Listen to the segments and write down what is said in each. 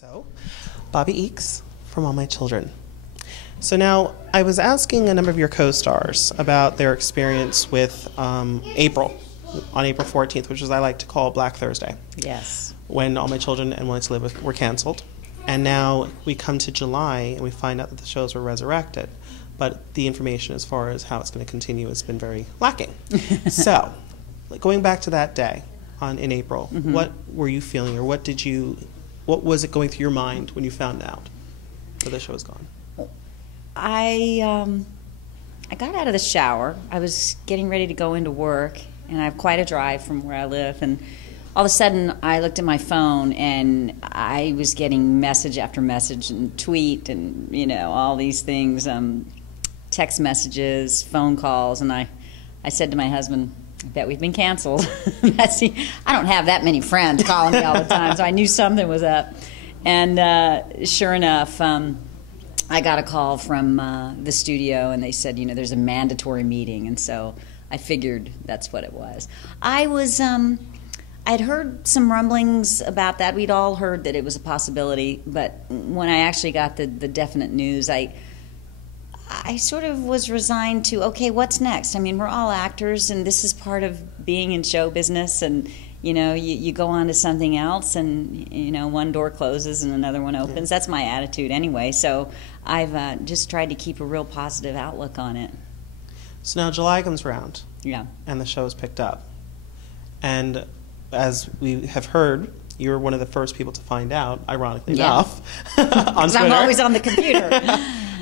So, Bobbie Eakes from All My Children. So now, I was asking a number of your co-stars about their experience with April, on April 14th, which is I like to call Black Thursday. Yes. When All My Children and Wanted to Live were canceled. And now we come to July and we find out that the shows were resurrected. But the information as far as how it's going to continue has been very lacking. So, going back to that day in April, what were you feeling, or what was it going through your mind when you found out that the show was gone? I got out of the shower. I was getting ready to go into work, and I have quite a drive from where I live. And all of a sudden, I looked at my phone, and I was getting message after message and tweet and, all these things, text messages, phone calls. And I said to my husband, I bet we've been canceled. I don't have that many friends calling me all the time, so I knew something was up. And sure enough, I got a call from the studio, and they said, there's a mandatory meeting. And so I figured that's what it was. I'd heard some rumblings about that. We'd all heard that it was a possibility, but when I actually got the definite news, I sort of was resigned to, okay, what's next? I mean, we're all actors, and this is part of being in show business, and you go on to something else, and one door closes and another one opens. That's my attitude anyway, so I've just tried to keep a real positive outlook on it. So now July comes around, yeah, and the show is picked up, and as we have heard, you were one of the first people to find out, ironically enough, on Twitter. I'm always on the computer.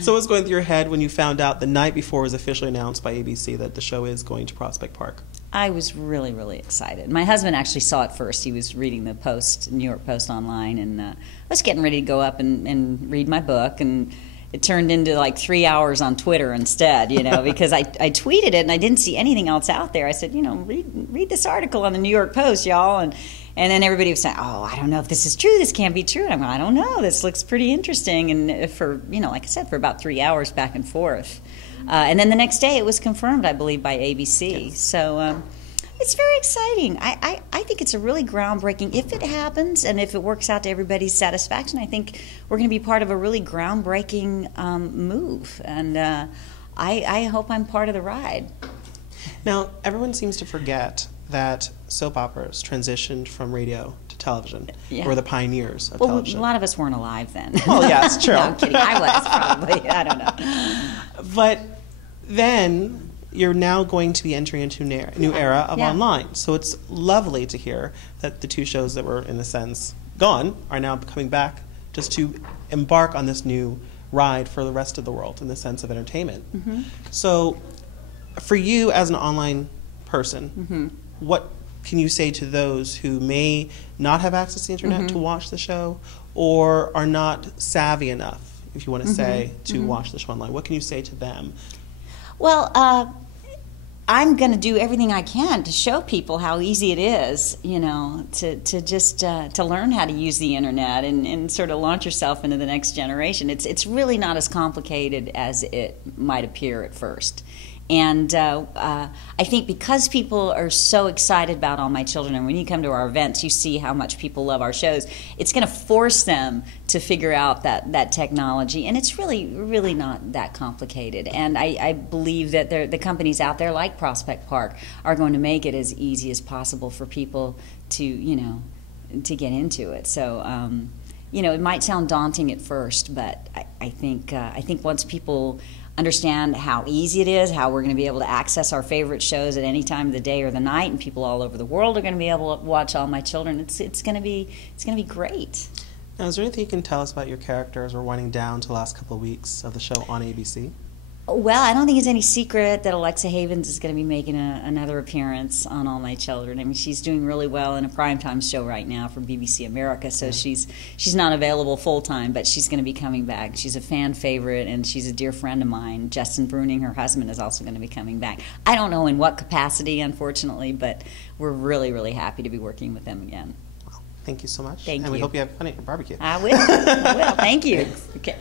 So what's going through your head when you found out the night before it was officially announced by ABC that the show is going to Prospect Park? I was really, really excited. My husband actually saw it first. He was reading the Post, New York Post online, and I was getting ready to go up and read my book, and it turned into like 3 hours on Twitter instead, because I tweeted it and I didn't see anything else out there. I said, read this article on the New York Post, y'all, and then everybody was saying, oh, I don't know if this is true. This can't be true. And I'm going, I don't know. This looks pretty interesting. And for, like I said, for about 3 hours back and forth. And then the next day it was confirmed, I believe, by ABC. Yes. So it's very exciting. I think it's a really groundbreaking, if it happens and if it works out to everybody's satisfaction, I think we're going to be part of a really groundbreaking move. And I hope I'm part of the ride. Now, everyone seems to forget that soap operas transitioned from radio to television. Yeah. Were the pioneers of television. A lot of us weren't alive then. Well, yeah, it's true. No, I'm kidding. I was, probably. I don't know. But then you're now going to be entering into a new era of online. So it's lovely to hear that the two shows that were, in a sense, gone are now coming back just to embark on this new ride for the rest of the world in the sense of entertainment. So for you as an online person, what can you say to those who may not have access to the internet to watch the show, or are not savvy enough, if you want to say, to watch the show online? What can you say to them? Well, I'm going to do everything I can to show people how easy it is, to just to learn how to use the internet and sort of launch yourself into the next generation. It's really not as complicated as it might appear at first. And I think because people are so excited about All My Children, and when you come to our events, you see how much people love our shows, it's going to force them to figure out that technology. And it's really, really not that complicated. And I believe that the companies out there like Prospect Park are going to make it as easy as possible for people to, to get into it. So, it might sound daunting at first, but I think once people understand how easy it is, how we're going to be able to access our favorite shows at any time of the day or the night, and people all over the world are going to be able to watch All My Children. It's going to be great. Now, is there anything you can tell us about your character as we're winding down to the last couple of weeks of the show on ABC? Well, I don't think it's any secret that Alexa Havins is going to be making another appearance on All My Children. I mean, she's doing really well in a primetime show right now for BBC America, so she's not available full-time, but she's going to be coming back. She's a fan favorite, and she's a dear friend of mine. Justin Bruning, her husband, is also going to be coming back. I don't know in what capacity, unfortunately, but we're really, really happy to be working with them again. Well, thank you so much. Thank you. And we hope you have fun at your barbecue. I will. I will. Thank you. Thanks. Okay.